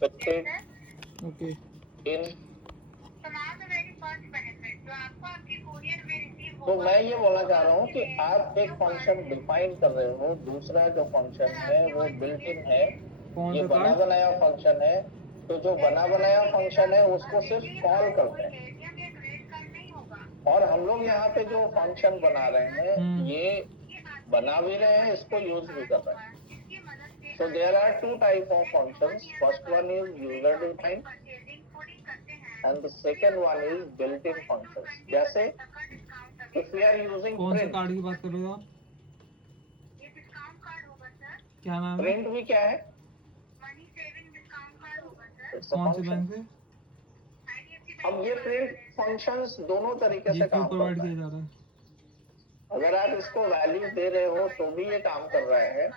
expected okay in। तो मैं ये बोलना चाह रहा हूँ कि आप एक फंक्शन डिफाइन कर रहे हो, दूसरा जो फंक्शन है वो बिल्ट इन है, कौन ये सा बना कार्ड? बनाया फंक्शन है। तो जो बना बनाया फंक्शन है उसको सिर्फ कॉल करते हैं, और हम लोग यहाँ पे जो फंक्शन बना रहे हैं ये बना भी रहे हैं, इसको यूज भी कर रहे हैं। So there are two type of functions. First one is user defined and the second one is built-in functions. जैसे if we are using कौन सा print, कार्ड की बात कर रहे हो आप? क्या नाम है? print भी क्या है? It's a कौन से function. बैंक से? अब ये print functions दोनों तरीके ये से क्यों काम प्रोवाइड करता किया है। जा रहा है? अगर आप इसको वैल्यू दे रहे हो तो भी ये काम कर रहा है,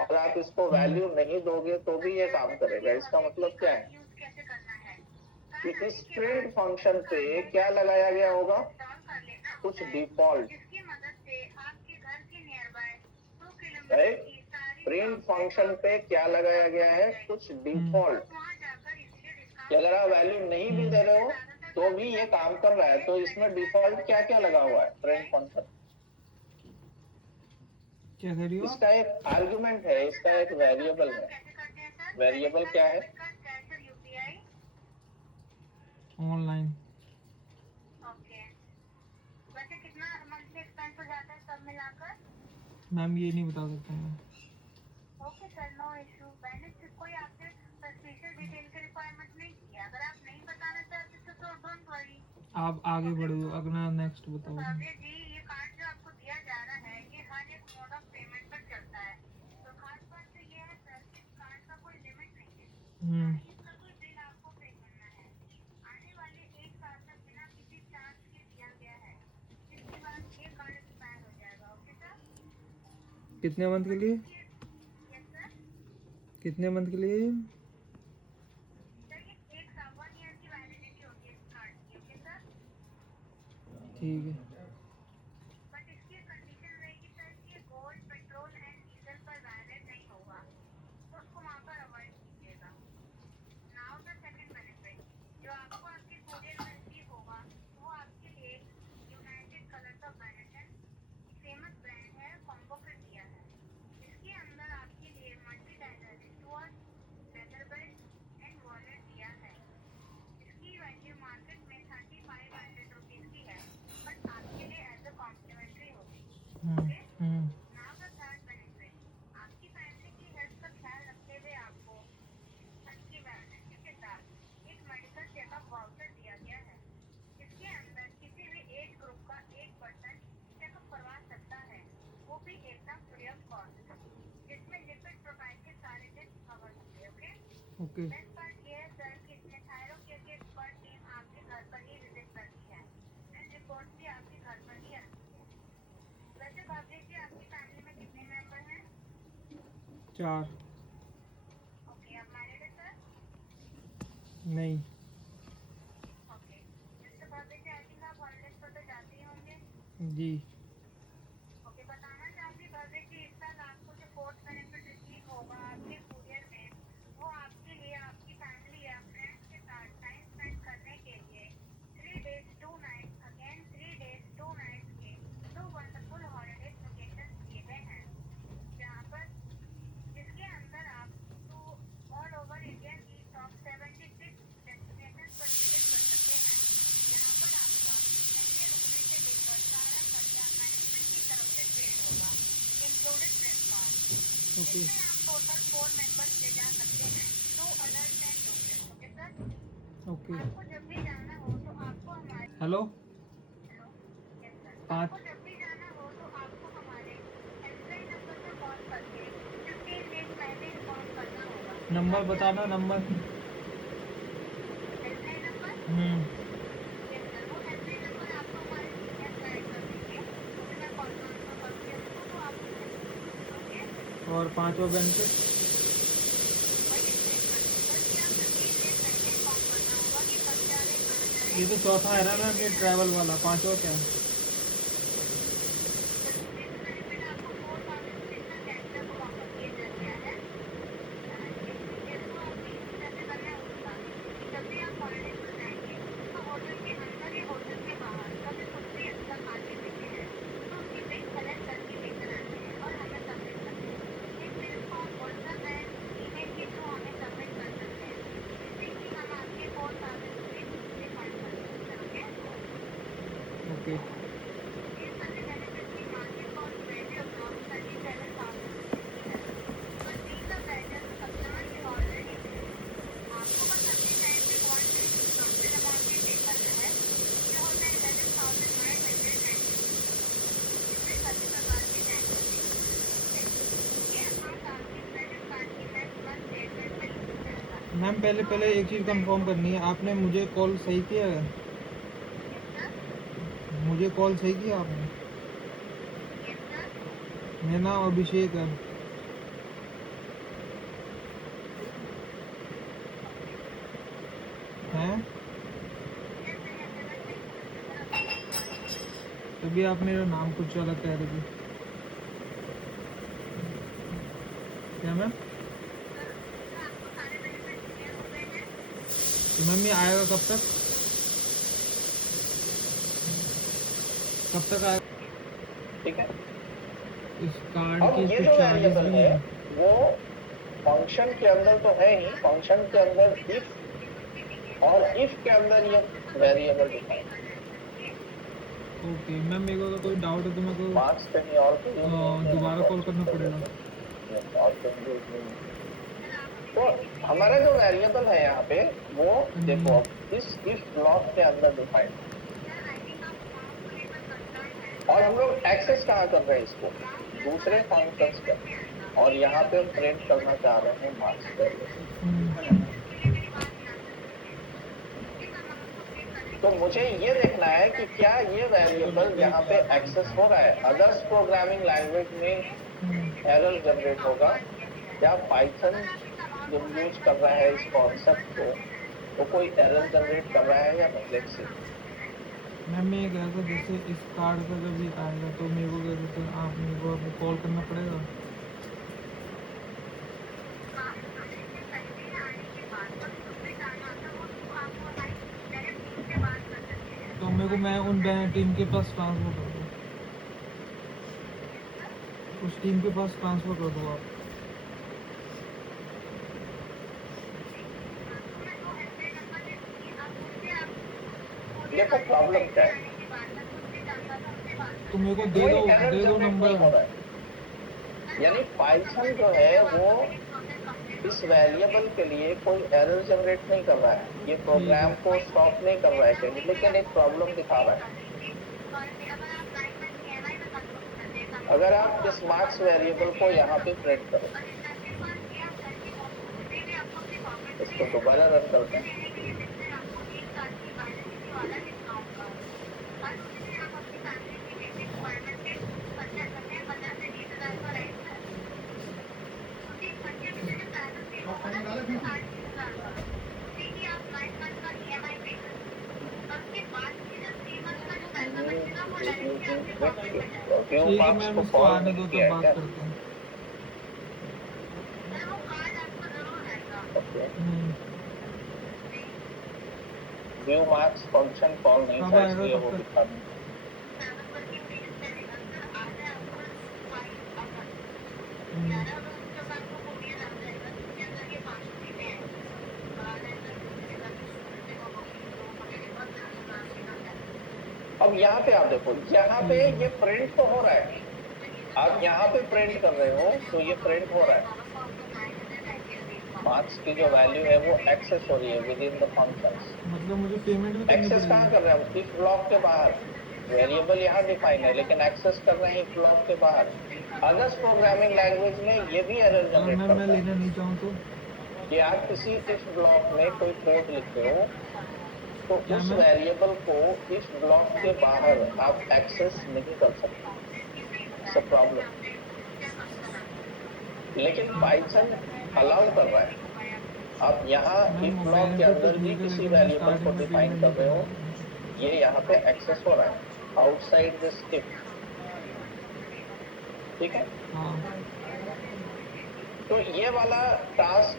अगर आप इसको वैल्यू नहीं दोगे तो भी ये काम करेगा। इसका मतलब क्या है कि इस प्रिंट फंक्शन पे क्या लगाया गया होगा? कुछ डिफॉल्ट, राइट? प्रिंट फंक्शन पे क्या लगाया गया है? कुछ डिफॉल्ट, कि अगर आप वैल्यू नहीं भी दे रहे हो तो भी ये काम कर रहा है। तो इसमें डिफॉल्ट क्या क्या लगा हुआ है प्रिंट फंक्शन? क्या कह रही हो आप? इसका एक आर्गुमेंट है, इसका एक वेरिएबल है। वेरिएबल क्या है? ऑनलाइन। मैम ये नहीं बता सकता मैं। आप आगे बढ़ो, अगला नेक्स्ट बताओ। कितने मंथ के लिए? कितने मंथ के लिए? ठीक है। ओके। चार। नहीं। जी। ओके। ओके। हेलो। 5। नंबर बताना, नंबर। और 5वां बेनिफिट? ये तो चौथा है ना मैम, ये ट्रैवल वाला। 5वां क्या है? ओके मैम पहले एक चीज़ कंफर्म करनी है, आपने मुझे कॉल सही किया है? मुझे कॉल सही किया आपने? मेरा नाम अभिषेक है। हैं? तभी आप मेरा नाम कुछ अलग कह रहे थे। क्या मैम? तो मैम ये आएगा कब तक? कब तक आएगा? ठीक है। इस कार्ड अब के ये कुछ जो चार्जेस वेरिएबल भी है हैं? वो फंक्शन के अंदर तो है ही, फंक्शन के अंदर इफ और इफ के अंदर ये वेरिएबल डिफाइन। ओके मैम, मेरे को अगर कोई डाउट है तो मेरे को मार्क्स कहीं और पे यूज नहीं किया, मैं दोबारा कॉल क्रॉस चेक करना कर पड़ेगा? देता हूँ। Yes, और कहीं यूज नहीं है। तो हमारा जो वेरिएबल है यहाँ पे वो देखो अब इस इफ ब्लॉक के अंदर डिफाइंड, और हम लोग एक्सेस कहाँ कर रहे हैं इसको? दूसरे फंक्शंस पे, और यहाँ पे हम प्रिंट करना चाह रहे हैं मार्क्स वेरिएबल। तो मुझे ये देखना है कि क्या ये वेरिएबल यहाँ पे एक्सेस हो रहा है। अदर्स प्रोग्रामिंग लैंग्वेज में एरर जनरेट होगा, या पाइथन जब यूज कर रहा है इस कॉन्सेप्ट को तो कोई एरर जनरेट कर रहा है या नहीं। Let's see. मैम मैं ये कह रहा था, जैसे इस कार्ड का जब ये आएगा तो मेरे को क्या कहते हैं, आप मेरे को अभी कॉल करना पड़ेगा? तो मेरे को, मैं उन टीम के पास ट्रांसफ़र कर दूँ, उस टीम के पास ट्रांसफ़र कर दो आप। देखो प्रॉब्लम क्या है, तो मेरे को कोई एरर दे दो जनरेट नहीं हो नंबर। रहा है। यानी पाइथन जो है वो इस वेरिएबल के लिए कोई एरर जनरेट नहीं कर रहा है, ये प्रोग्राम को स्टॉप नहीं कर रहा है कहीं, लेकिन एक प्रॉब्लम दिखा रहा है। अगर आप इस मार्क्स वेरिएबल को यहाँ पे प्रिंट करो, इसको दोबारा रन करते हैं। ठीक है मैम, इसको आने दो तब बात करते हैं। व्यू मार्क्स फंक्शन कॉल नहीं कब था, आएगा, इसलिए कब वो तक? दिखा नहीं। अब यहाँ पे आप देखो, यहाँ पे ये प्रिंट तो हो रहा है, आप यहाँ पे प्रिंट कर रहे हो तो ये प्रिंट हो रहा है। मार्क्स की जो वैल्यू है वो एक्सेस हो रही है विद इन द फंक्शंस। मतलब मुझे पेमेंट भी करनी एक्सेस कहाँ पड़ेगी? कर रहे हैं हम? इफ ब्लॉक के बाहर। वेरिएबल यहाँ डिफाइन है लेकिन एक्सेस कर रहे हैं इफ ब्लॉक के बाहर। अदर्स प्रोग्रामिंग लैंग्वेज में ये भी एरर अगर जनरेट मैं करता है लेना नहीं चाहूँ तो? कि आप किसी इफ ब्लॉक में कोई कोड लिखते हो तो क्या उस मैम? वेरिएबल को इफ ब्लॉक के बाहर आप एक्सेस नहीं कर सकते। प्रॉब्लम। लेकिन पाइथन अलाउ कर रहा है, आप यहाँ इफ मैम ब्लॉक के बेनिफिट तो अंदर भी ठीक है, किसी लेकिन मैं वेरिएबल को स्टार्टिंग में डिफाइन पेमेंट कर नहीं रहे हो, करूँगा। ये यहाँ पे एक्सेस हो रहा है आउटसाइड दिस इफ। ठीक है, हाँ। तो ये वाला टास्क,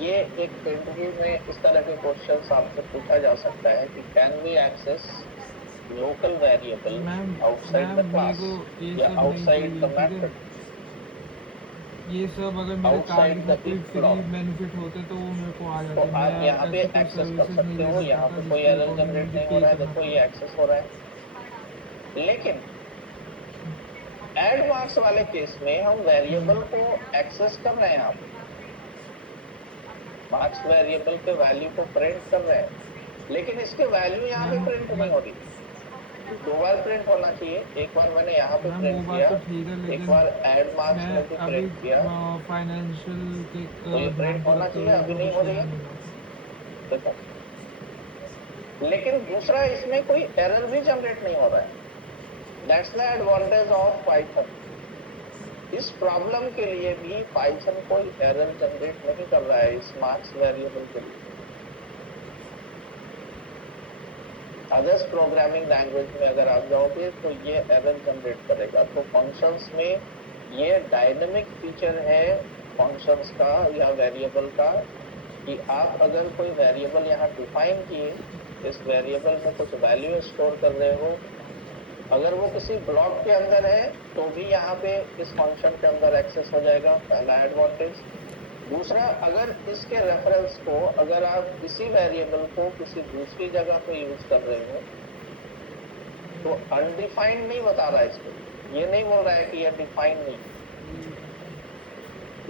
ये एक इंटरव्यू में इस तरह के क्वेश्चंस आपसे पूछा जा सकता है कि can we access local variable ma'am outside the मेरे क्लास को ये या सब नहीं आउटसाइड चाहिए, द ठीक है? मेथड। ये सब अगर मेरे कार्ड outside के the साथ कोई if फ्री block। बेनिफिट होते तो वो मेरे को आ तो जाते। आप मैं यहाँ पे ऐसे कोई एक्सेस कर सर्विसेज नहीं सकते हो, लेना यहाँ चाहता पे कोई जिसके एरर अकॉर्डिंग जनरेट मुझे नहीं हो पे रहा है, करना देखो पड़े। ये एक्सेस हो रहा है। लेकिन एड मार्क्स वाले केस में हम वेरिएबल को एक्सेस कर रहे हैं, यहाँ पे मार्क्स वेरिएबल के वैल्यू को प्रिंट कर रहे हैं, लेकिन इसके वैल्यू यहाँ पे प्रिंट नहीं हो रही। दो बार प्रिंट होना चाहिए, एक बार मैंने यहाँ पे मैम वो प्रिंट बात किया, तो ठीक है, एक लेकिन बार एड मार्क्स मैं में भी अभी प्रिंट किया, फाइनेंशियल के तो ये ध्यान प्रिंट को होना रखते चाहिए, हुए अभी इतना नहीं कुछ हो रही कहना है। नहीं चाहता। देखो, लेकिन दूसरा इसमें कोई एरर भी जनरेट नहीं हो रहा है। That's the advantage of Python. इस प्रॉब्लम के लिए भी पाइथन कोई एरर जनरेट नहीं कर रहा है इस मार्क्स वेरिएबल के लिए। अदर्स प्रोग्रामिंग लैंग्वेज में अगर आप जाओगे तो ये एरर जनरेट करेगा। तो फंक्शंस में ये डायनेमिक फीचर है फंक्शंस का या वेरिएबल का, कि आप अगर कोई वेरिएबल यहाँ डिफाइन किए, इस वेरिएबल में कुछ वैल्यू स्टोर कर रहे हो, अगर वो किसी ब्लॉक के अंदर है तो भी यहाँ पे इस फंक्शन के अंदर एक्सेस हो जाएगा, पहला एडवांटेज। दूसरा, अगर इसके रेफरेंस को, अगर आप इसी वेरिएबल को किसी दूसरी जगह पे यूज कर रहे हो तो अनडिफाइंड नहीं बता रहा है इसको, ये नहीं बोल रहा है कि ये डिफाइंड नहीं,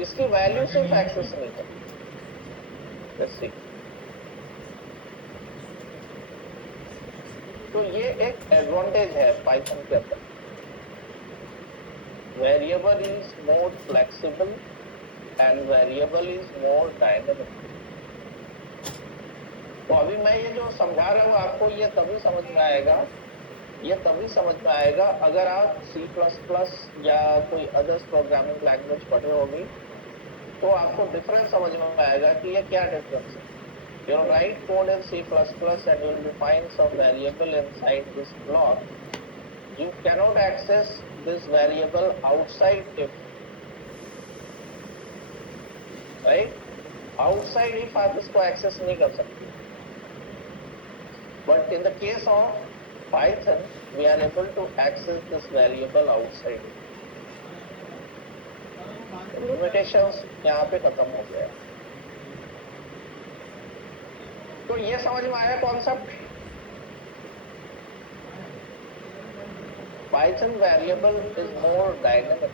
इसकी वैल्यू सिर्फ एक्सेस नहीं कर। जैसे तो ये एक एडवांटेज है पाइथन के अंदर। Variable is more flexible and variable is more dynamic. तो अभी मैं ये जो समझा रहा हूँ आपको, ये तभी समझ में आएगा, ये तभी समझ में आएगा अगर आप C++ या कोई अदर्स प्रोग्रामिंग लैंग्वेज पढ़े होगी, तो आपको डिफरेंस समझ में आएगा कि ये क्या डिफरेंस है। You'll write code in C++ and you'll define some variable inside this block. You cannot access this variable outside if, right? Outside if आप इसको access नहीं कर सकते। But in the case of Python, we are able to access this variable outside if. Limitations यहाँ पे खत्म हो गया। तो ये समझ में आया concept. Python variable is more dynamic.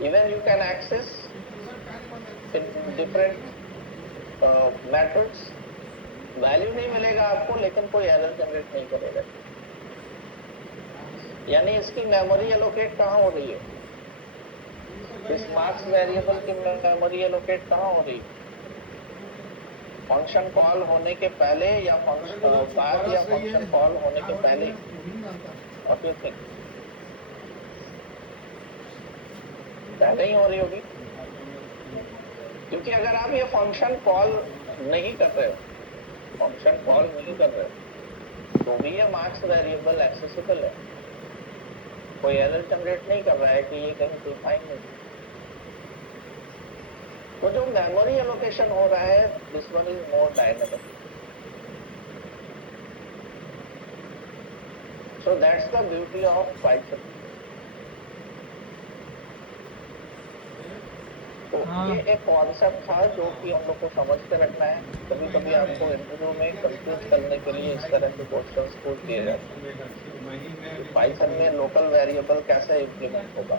Even you can access in different methods. Value नहीं मिलेगा आपको, लेकिन कोई एरर जनरेट नहीं करेगा। यानी इसकी मेमोरी एलोकेट कहाँ हो रही है, इस मार्क्स वेरिएबल की मेमोरी एलोकेट कहाँ हो रही है, फंक्शन कॉल होने के पहले या फंक्शन बाद या फंक्शन कॉल होने के पहले। व्हाट यू थिंक, पहले ही हो रही होगी, क्योंकि अगर आप ये फंक्शन कॉल नहीं कर रहे हो, फंक्शन कॉल नहीं कर रहे हो, तो भी ये मार्क्स वेरिएबल एक्सेसिबल है, कोई एरर जनरेट नहीं कर रहा है कि ये कहीं डिफाइन नहीं। तो जो मेमोरी एलोकेशन हो रहा है, this one is more dynamic. So that's the beauty of Python. तो ये एक कॉन्सेप्ट था जो कि हम लोग को समझ के रखना है। कभी कभी आपको इंटरव्यू में कंफ्यूज करने के लिए इस तरह के क्वेश्चंस पूछ दिए जाते हैं। पाइथन में लोकल वेरिएबल कैसे इम्प्लीमेंट होगा।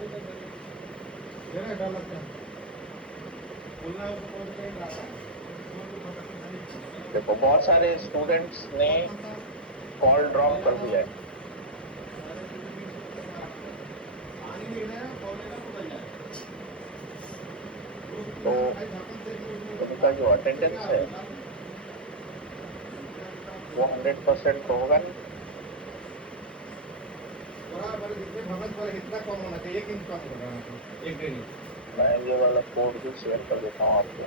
देखो, बहुत सारे स्टूडेंट्स ने कॉल ड्रॉप कर दिया है, तो उनका जो अटेंडेंस है वो 100% तो होगा नहीं। मैं ये वाला कोड भी शेयर कर देता हूँ आपको।